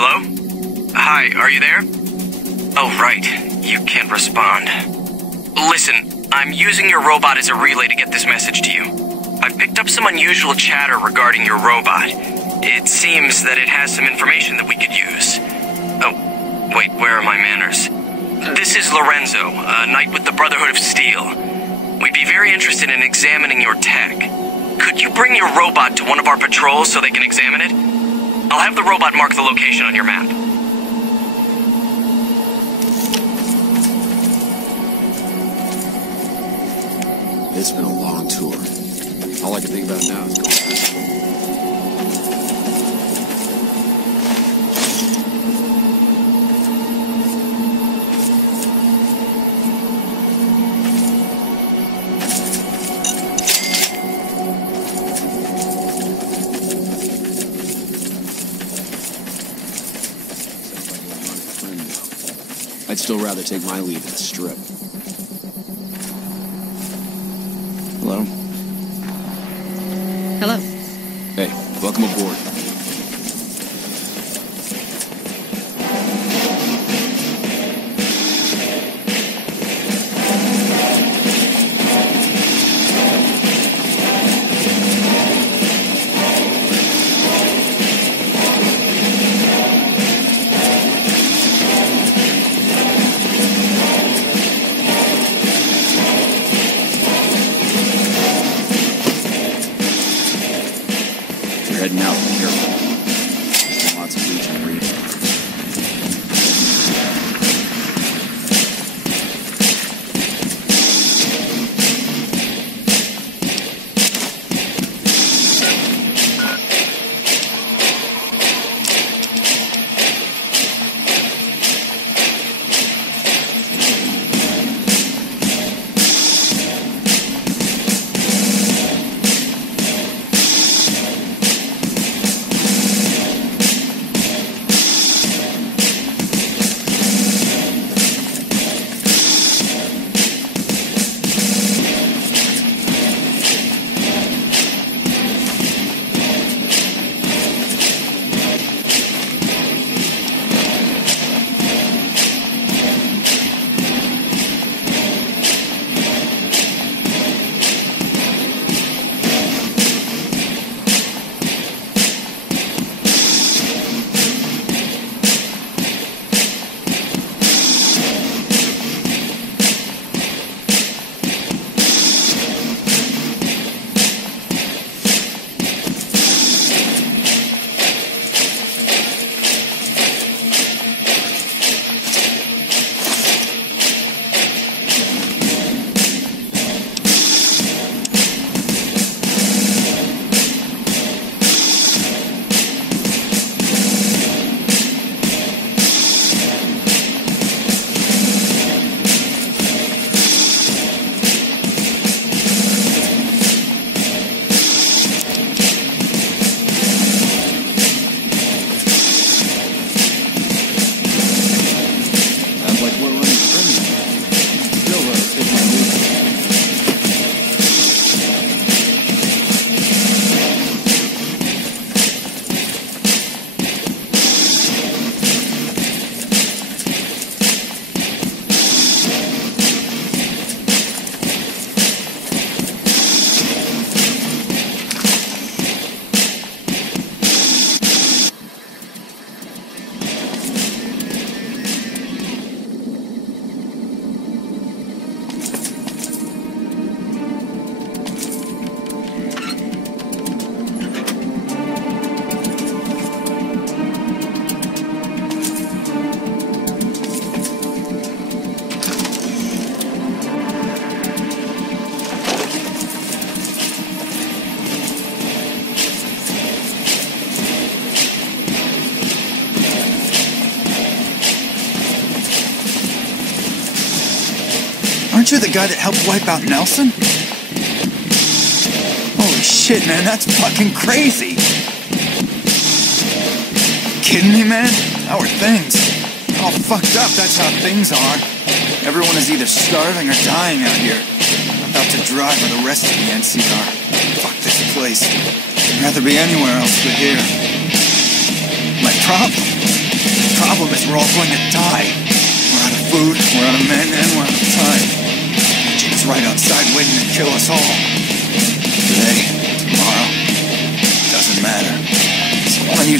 Hello? Hi, are you there? Oh, right. You can't respond. Listen, I'm using your robot as a relay to get this message to you. I've picked up some unusual chatter regarding your robot. It seems that it has some information that we could use. Oh, wait, where are my manners? This is Lorenzo, a knight with the Brotherhood of Steel. We'd be very interested in examining your tech. Could you bring your robot to one of our patrols so they can examine it? I'll have the robot mark the location on your map. It's been a long tour. All I can think about now is going back. I'd still rather take my leave at the Strip. Hello? Hello. Hey, welcome aboard. Heading out, be careful. There's lots of bleach and reef. Aren't you the guy that helped wipe out Nelson? Holy shit, man, that's fucking crazy! Kidding me, man? How are things? All fucked up, that's how things are. Everyone is either starving or dying out here. I'm about to drive with the rest of the NCR. Fuck this place. I'd rather be anywhere else but here. My problem? problem is we're all going to die. We're out of food, we're out of men, and we're out of time. Legion's right outside waiting to kill us all. Today, tomorrow, doesn't matter. So why don't you...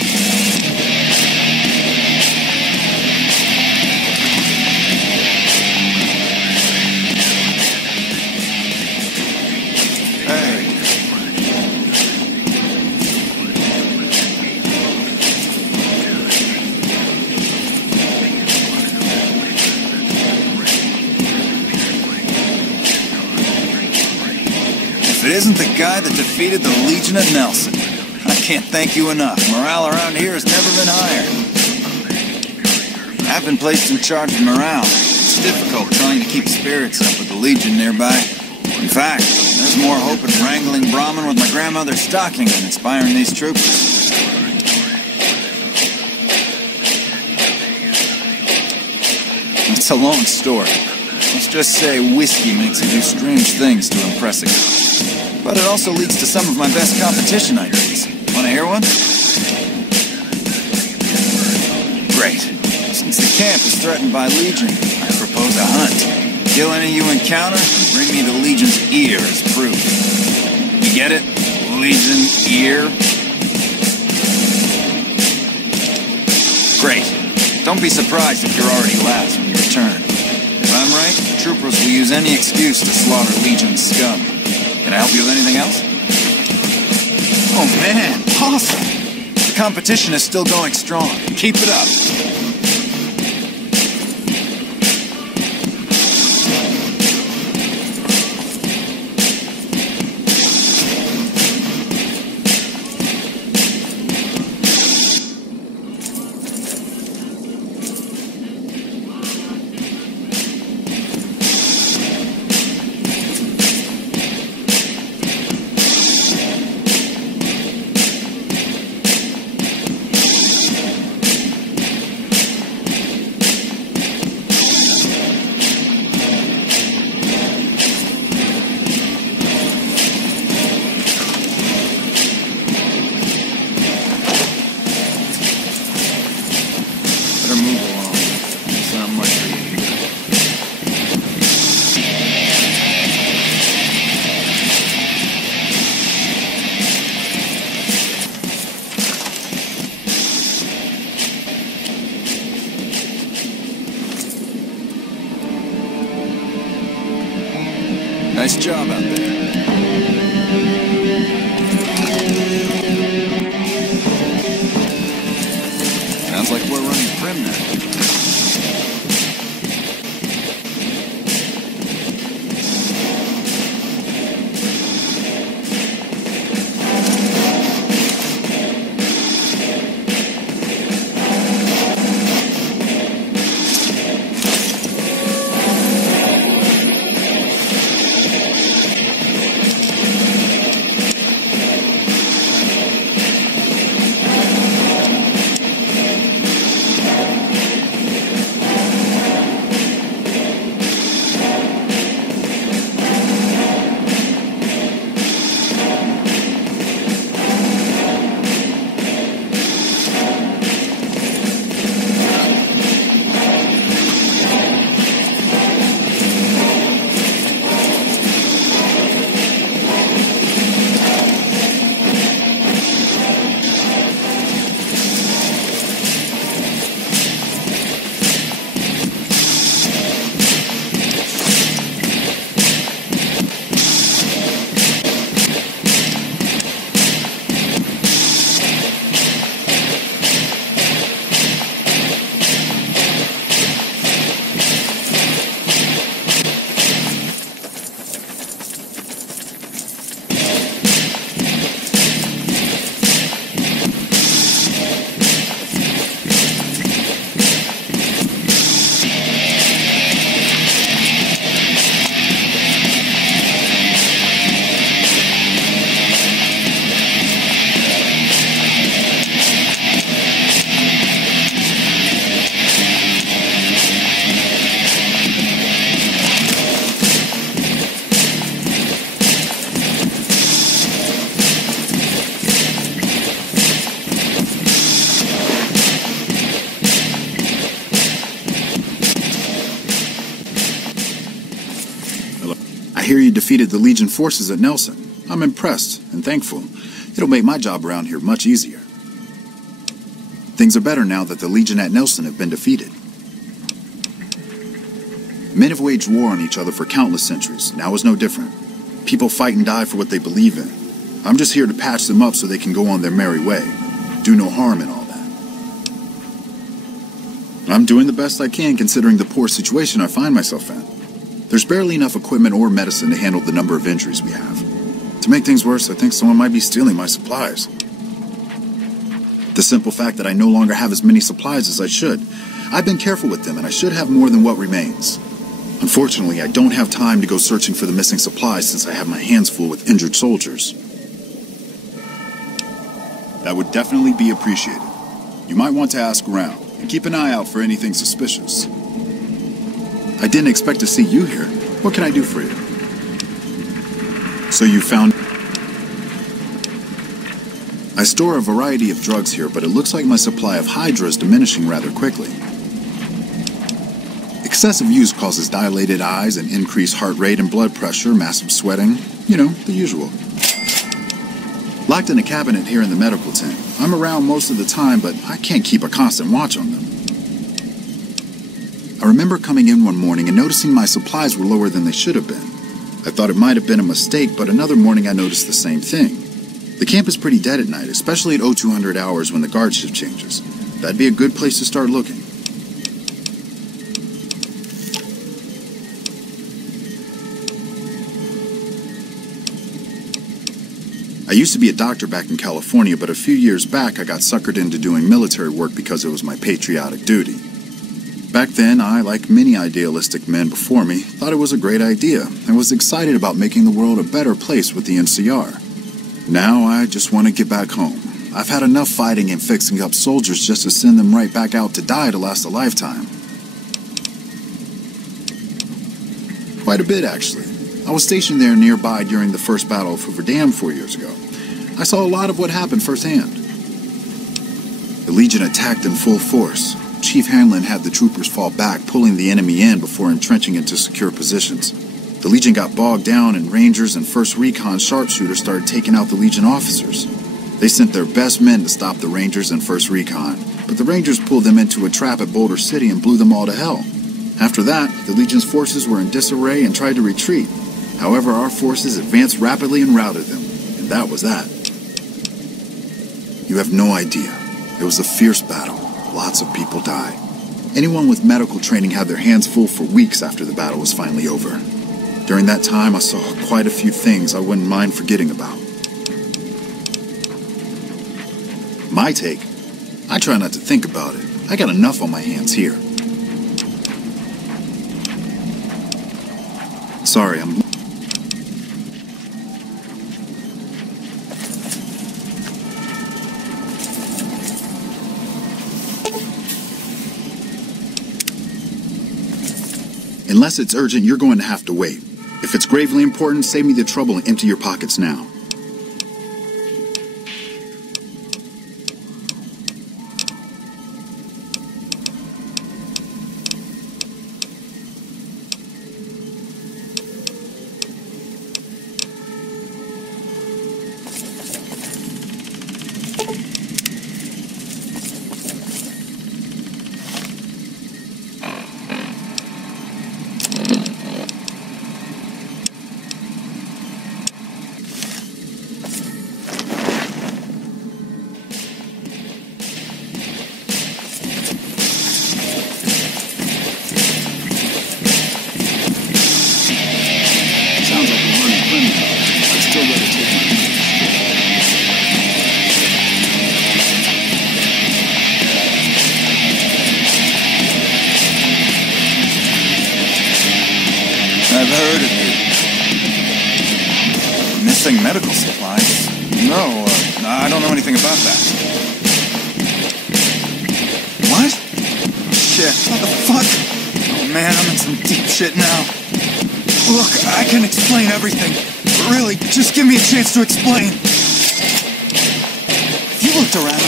If it isn't the guy that defeated the Legion at Nelson, I can't thank you enough. Morale around here has never been higher. I've been placed in charge of morale. It's difficult trying to keep spirits up with the Legion nearby. In fact, there's more hope in wrangling Brahmin with my grandmother's stocking than inspiring these troops. It's a long story. Let's just say whiskey makes you do strange things to impress a girl. But it also leads to some of my best competition ideas. Wanna hear one? Great. Since the camp is threatened by Legion, I propose a hunt. Kill any you encounter, and bring me the Legion's ear as proof. You get it? Legion ear? Great. Don't be surprised if you're already last when you return. If I'm right, the troopers will use any excuse to slaughter Legion's scum. Can I help you with anything else? Oh man, awesome! The competition is still going strong. Keep it up. Nice job out there. Sounds like we're running prim now. hear you defeated the Legion forces at Nelson. I'm impressed and thankful. It'll make my job around here much easier. Things are better now that the Legion at Nelson have been defeated. Men have waged war on each other for countless centuries. Now is no different. People fight and die for what they believe in. I'm just here to patch them up so they can go on their merry way. Do no harm in all that. I'm doing the best I can considering the poor situation I find myself in. There's barely enough equipment or medicine to handle the number of injuries we have. To make things worse, I think someone might be stealing my supplies. The simple fact that I no longer have as many supplies as I should. I've been careful with them and I should have more than what remains. Unfortunately, I don't have time to go searching for the missing supplies since I have my hands full with injured soldiers. That would definitely be appreciated. You might want to ask around and keep an eye out for anything suspicious. I didn't expect to see you here. What can I do for you? So you found... I store a variety of drugs here, but it looks like my supply of Hydra is diminishing rather quickly. Excessive use causes dilated eyes and increased heart rate and blood pressure, massive sweating, you know, the usual. Locked in a cabinet here in the medical tent. I'm around most of the time, but I can't keep a constant watch on them. I remember coming in one morning and noticing my supplies were lower than they should have been. I thought it might have been a mistake, but another morning I noticed the same thing. The camp is pretty dead at night, especially at 0200 hours when the guard shift changes. That'd be a good place to start looking. I used to be a doctor back in California, but a few years back I got suckered into doing military work because it was my patriotic duty. Back then, I, like many idealistic men before me, thought it was a great idea and was excited about making the world a better place with the NCR. Now I just want to get back home. I've had enough fighting and fixing up soldiers just to send them right back out to die to last a lifetime. Quite a bit, actually. I was stationed there nearby during the first battle of Hoover Dam 4 years ago. I saw a lot of what happened firsthand. The Legion attacked in full force. Chief Hanlon had the troopers fall back, pulling the enemy in before entrenching into secure positions. The Legion got bogged down, and Rangers and 1st Recon sharpshooters started taking out the Legion officers. They sent their best men to stop the Rangers and 1st Recon, but the Rangers pulled them into a trap at Boulder City and blew them all to hell. After that, the Legion's forces were in disarray and tried to retreat. However, our forces advanced rapidly and routed them, and that was that. You have no idea. It was a fierce battle. Lots of people died. Anyone with medical training had their hands full for weeks after the battle was finally over. During that time, I saw quite a few things I wouldn't mind forgetting about. My take? I try not to think about it. I got enough on my hands here. Sorry, I'm... Unless it's urgent, you're going to have to wait. If it's gravely important, save me the trouble and empty your pockets now. I've heard of you. Missing medical supplies? No, I don't know anything about that. What? Shit, what the fuck? Oh man, I'm in some deep shit now. Look, I can explain everything. But really, just give me a chance to explain. Have you looked around?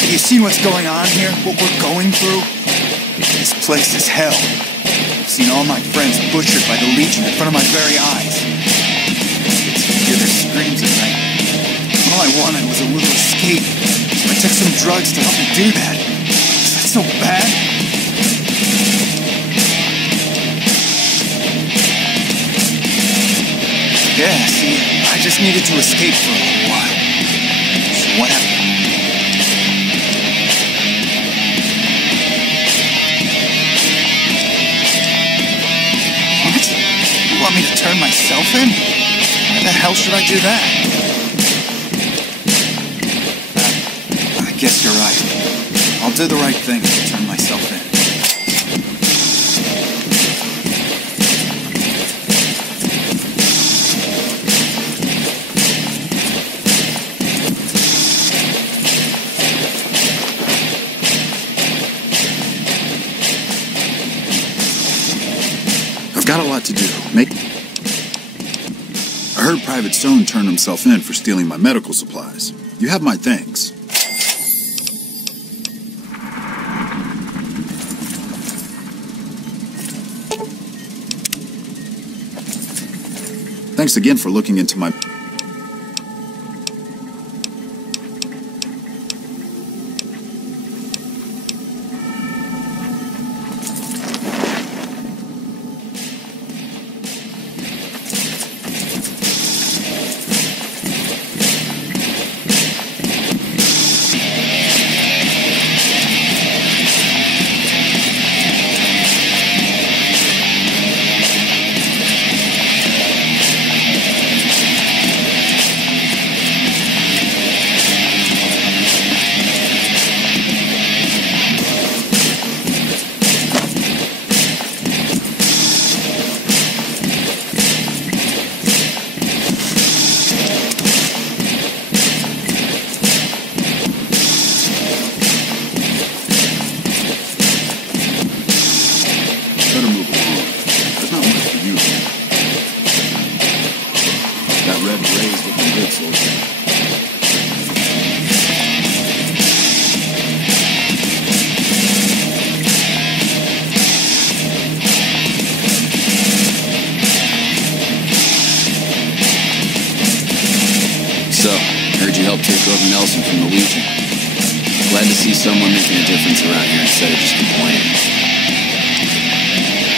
Have you seen what's going on here? What we're going through? This place is hell. I've seen all my friends butchered by the Legion in front of my very eyes. their screams at night. All I wanted was a little escape, so I took some drugs to help me do that. Is that so bad? Yeah, see, I just needed to escape for a little while. So what happened? What? You want me to turn myself in? Why the hell should I do that? I guess you're right. I'll do the right thing and turn myself in. Got a lot to do. I heard Private Stone turned himself in for stealing my medical supplies. You have my thanks. Thanks again for looking into my... Glad to see someone making a difference around here instead of just complaining.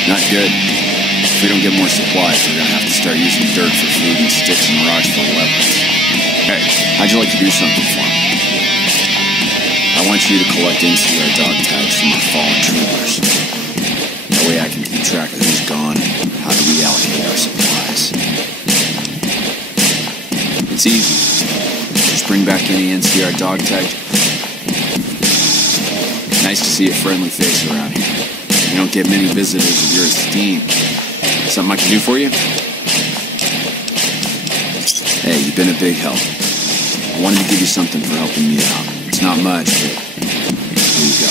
Not good. If we don't get more supplies, we're gonna have to start using dirt for food and sticks and rocks for weapons. Hey, how'd you like to do something for me? I want you to collect NCR dog tags from our fallen troopers. That way I can keep track of who's gone and how to reallocate our supplies. It's easy. Just bring back any NCR dog tags. Nice to see a friendly face around here. You don't get many visitors of your esteem. Something I can do for you? Hey, you've been a big help. I wanted to give you something for helping me out. It's not much, but here you go.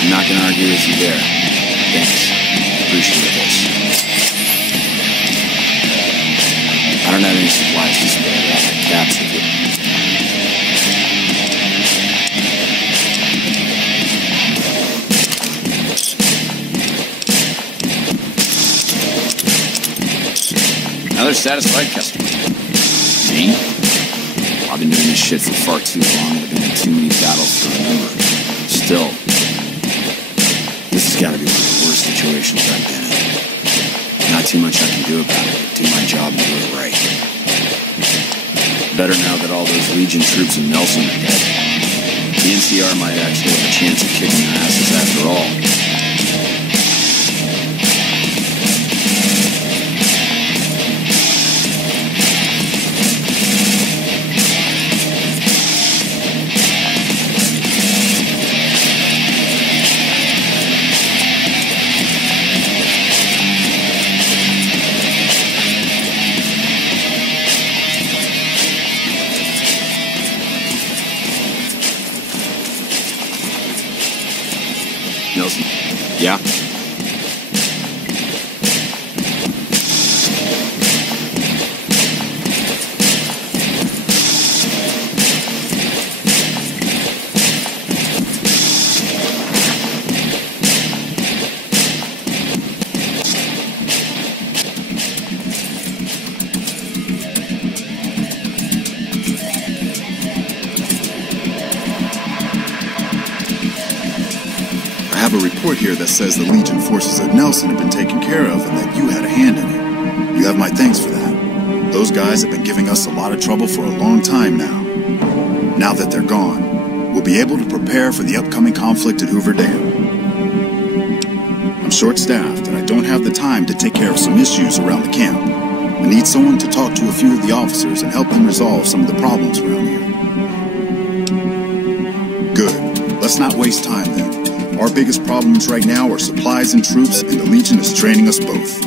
I'm not gonna argue with you there. Thanks. Appreciate this. I don't have any supplies to spare, but I have caps to give. Another satisfied customer. Me? I've been doing this shit for far too long. I've been in too many battles to remember. Still, this has got to be one of the worst situations I've been in. Not too much I can do about it, but do my job and do it right. Better now that all those Legion troops in Nelson are dead. The NCR might actually have a chance of kicking their asses after all. Nelson. Yeah? have a report here that says the Legion forces at Nelson have been taken care of and that you had a hand in it. You have my thanks for that. Those guys have been giving us a lot of trouble for a long time now. Now that they're gone, we'll be able to prepare for the upcoming conflict at Hoover Dam. I'm short-staffed and I don't have the time to take care of some issues around the camp. I need someone to talk to a few of the officers and help them resolve some of the problems around here. Good. Let's not waste time then. Our biggest problems right now are supplies and troops, and the Legion is training us both.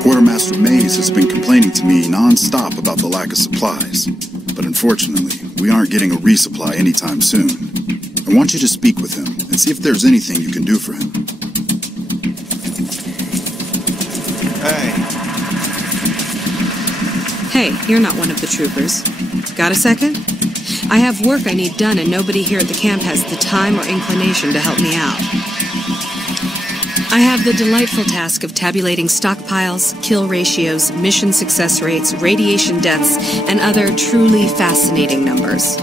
Quartermaster Mays has been complaining to me non-stop about the lack of supplies. But unfortunately, we aren't getting a resupply anytime soon. I want you to speak with him and see if there's anything you can do for him. Hey, you're not one of the troopers. Got a second? I have work I need done and nobody here at the camp has the time or inclination to help me out. I have the delightful task of tabulating stockpiles, kill ratios, mission success rates, radiation deaths, and other truly fascinating numbers.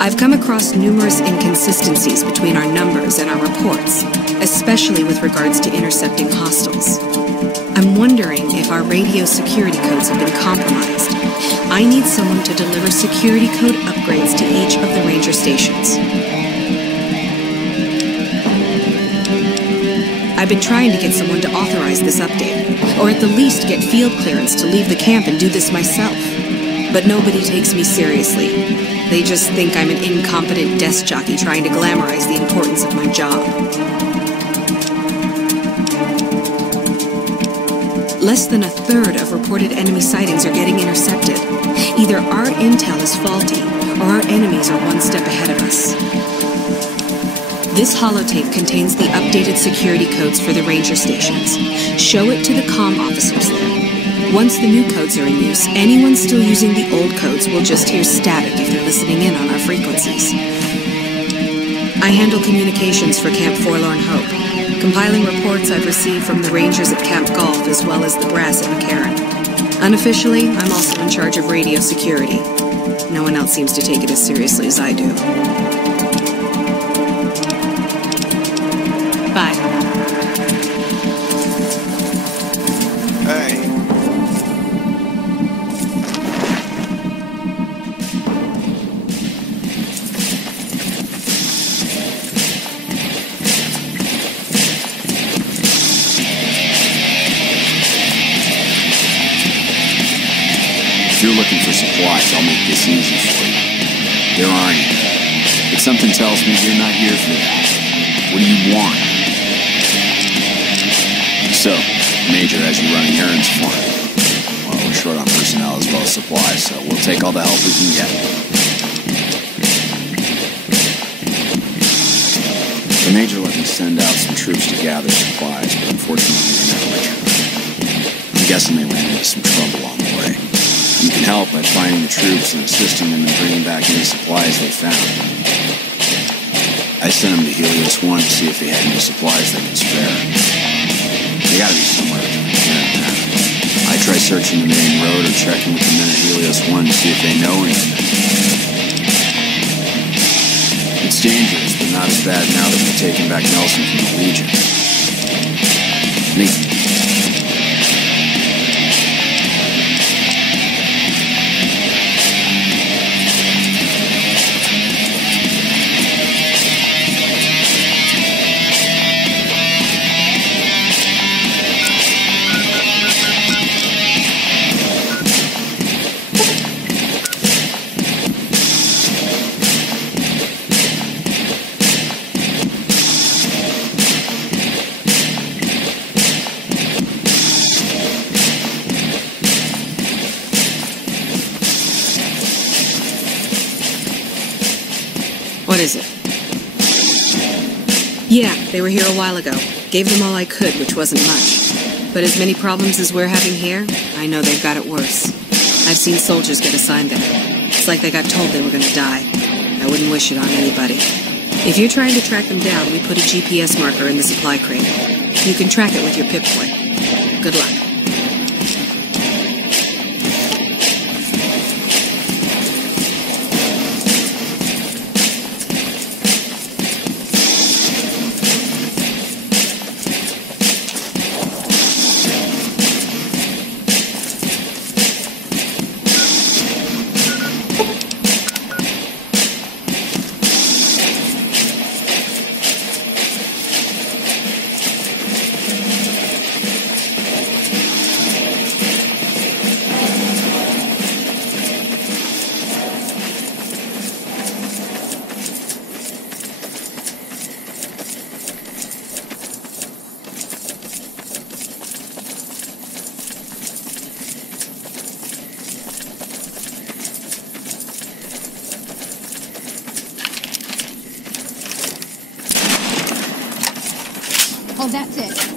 I've come across numerous inconsistencies between our numbers and our reports, especially with regards to intercepting hostiles. I'm wondering if our radio security codes have been compromised. I need someone to deliver security code upgrades to each of the ranger stations. I've been trying to get someone to authorize this update, or at the least get field clearance to leave the camp and do this myself. But nobody takes me seriously. They just think I'm an incompetent desk jockey trying to glamorize the importance of my job. Less than a third of reported enemy sightings are getting intercepted. Either our intel is faulty, or our enemies are one step ahead of us. This holotape contains the updated security codes for the ranger stations. Show it to the comm officers there. Once the new codes are in use, anyone still using the old codes will just hear static if they're listening in on our frequencies. I handle communications for Camp Forlorn Hope, compiling reports I've received from the rangers at Camp Golf as well as the brass at McCarran. Unofficially, I'm also in charge of radio security. No one else seems to take it as seriously as I do. Bye. Hey. If you're looking for supplies, I'll make this easy for you. There aren't any. But something tells me you're not here for that. What do you want? So, Major has you running errands for him. Well, we're short on personnel as well as supplies, so we'll take all the help we can get. The Major let me send out some troops to gather supplies, but unfortunately they never returned. I'm guessing they ran into some trouble on the way. You can help by finding the troops and assisting them in bringing back any supplies they found. I sent them to Helios 1 to see if they had any supplies they could spare. They gotta be somewhere between here and there. I try searching the main road or checking with the men at Helios 1 to see if they know anything. It's dangerous, but not as bad now that we've taken back Nelson from the Legion. Neat. What is it? Yeah, they were here a while ago. Gave them all I could, which wasn't much. But as many problems as we're having here, I know they've got it worse. I've seen soldiers get assigned there. It's like they got told they were gonna die. I wouldn't wish it on anybody. If you're trying to track them down, we put a GPS marker in the supply crate. You can track it with your Pip-Boy. Good luck. Oh, that's it.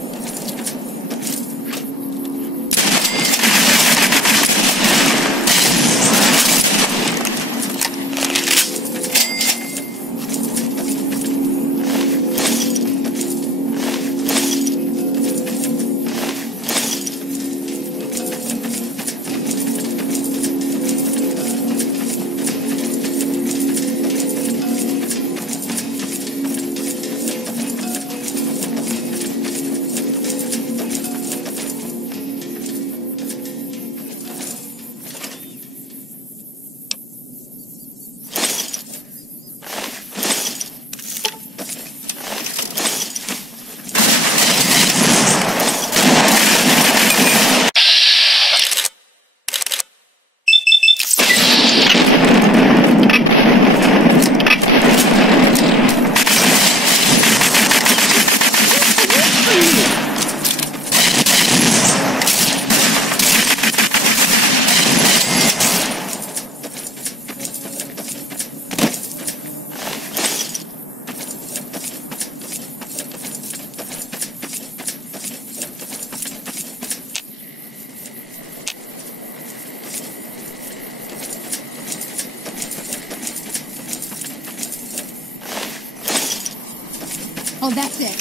Oh, that's it.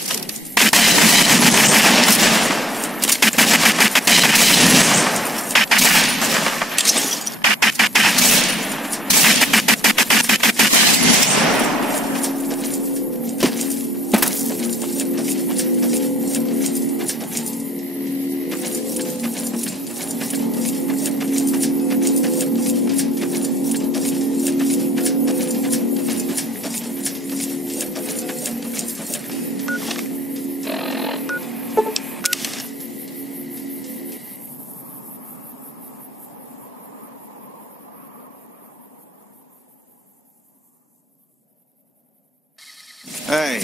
Hey.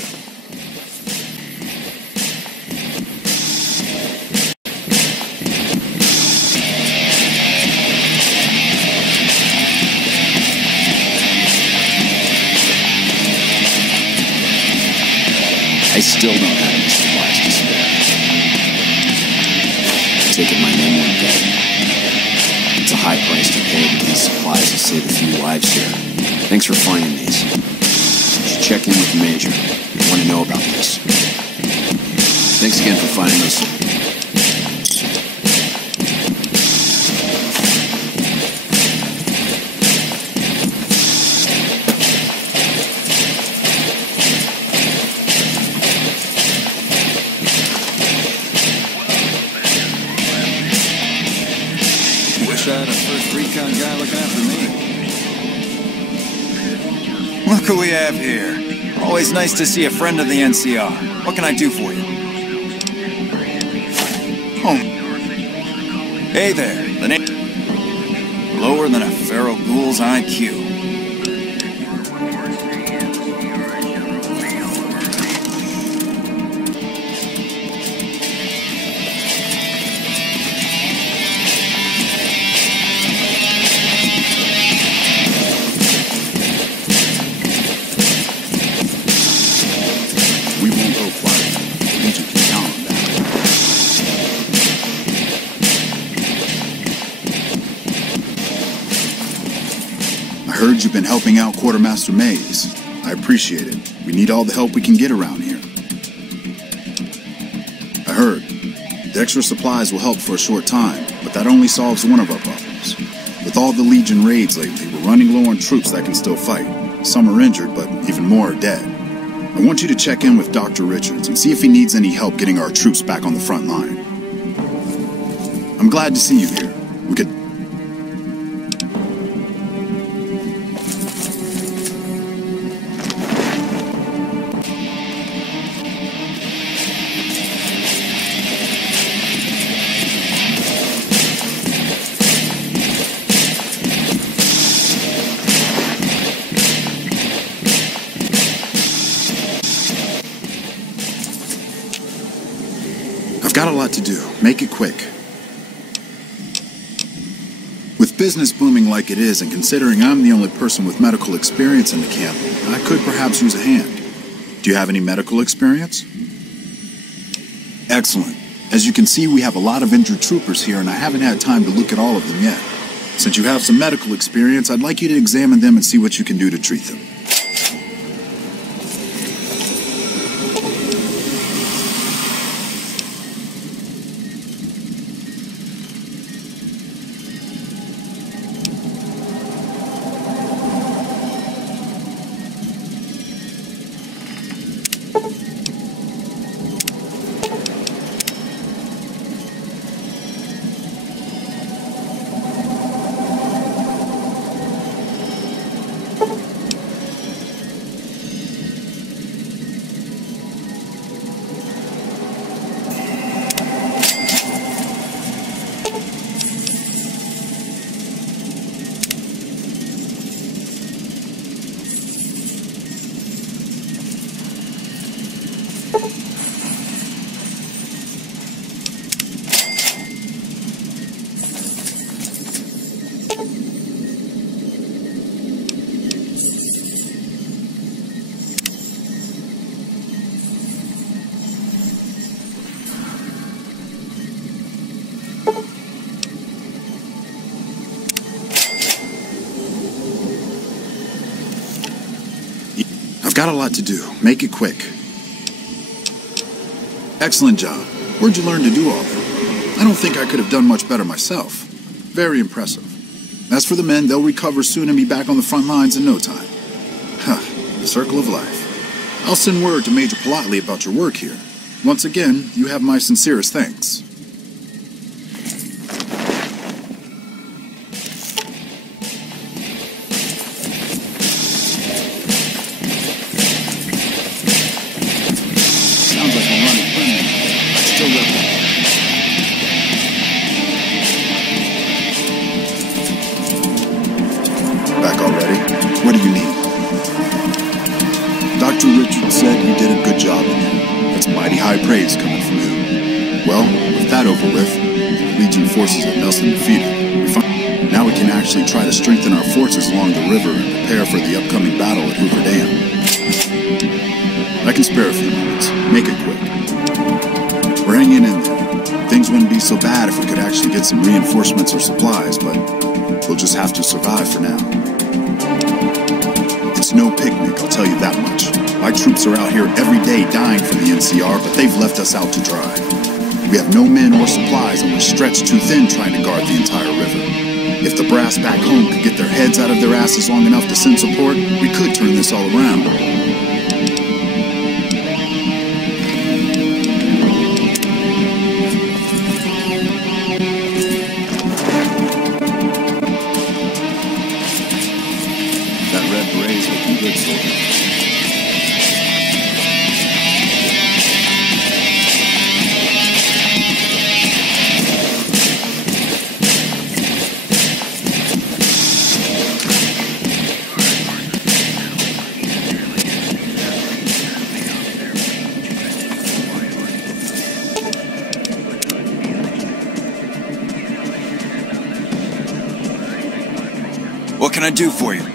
I still don't have any supplies to spare. I take it my men won't get it. It's a high price to pay, but these supplies will save a few lives here. Thanks for finding these. You should check in with the Major. I want to know about this. Thanks again for finding those. Wish I had a first recon guy looking after me. Look who we have here. Always nice to see a friend of the NCR. What can I do for you? Oh. Hey there. The name lower than a feral ghoul's IQ. We won't go quiet. Legion can count on that. I heard you've been helping out Quartermaster Mays. I appreciate it. We need all the help we can get around here. I heard. The extra supplies will help for a short time, but that only solves one of our problems. With all the Legion raids lately, we're running low on troops that can still fight. Some are injured, but even more are dead. I want you to check in with Dr. Richards and see if he needs any help getting our troops back on the front line. I'm glad to see you here. We could... Got a lot to do. Make it quick. With business booming like it is, and considering I'm the only person with medical experience in the camp, I could perhaps use a hand. Do you have any medical experience? Excellent. As you can see, we have a lot of injured troopers here, and I haven't had time to look at all of them yet. Since you have some medical experience, I'd like you to examine them and see what you can do to treat them. I've got a lot to do. Make it quick. Excellent job. Where'd you learn to do all that? I don't think I could have done much better myself. Very impressive. As for the men, they'll recover soon and be back on the front lines in no time. Huh, the circle of life. I'll send word to Major Politely about your work here. Once again, you have my sincerest thanks. Back already? What do you need? Dr. Richard said you did a good job in there. That's mighty high praise coming from him. Well, with that over with, the Legion forces at Nelson defeated. Now we can actually try to strengthen our forces along the river and prepare for the upcoming battle at Hoover Dam. I can spare a few minutes. Make it quick. We're hanging in there. Things wouldn't be so bad if we could actually get some reinforcements or supplies, but we'll just have to survive for now. It's no picnic, I'll tell you that much. My troops are out here every day dying for the NCR, but they've left us out to dry. We have no men or supplies, and we're stretched too thin trying to guard the entire river. If the brass back home could get their heads out of their asses long enough to send support, we could turn this all around. That red beret's looking good, soldier. What can I do for you?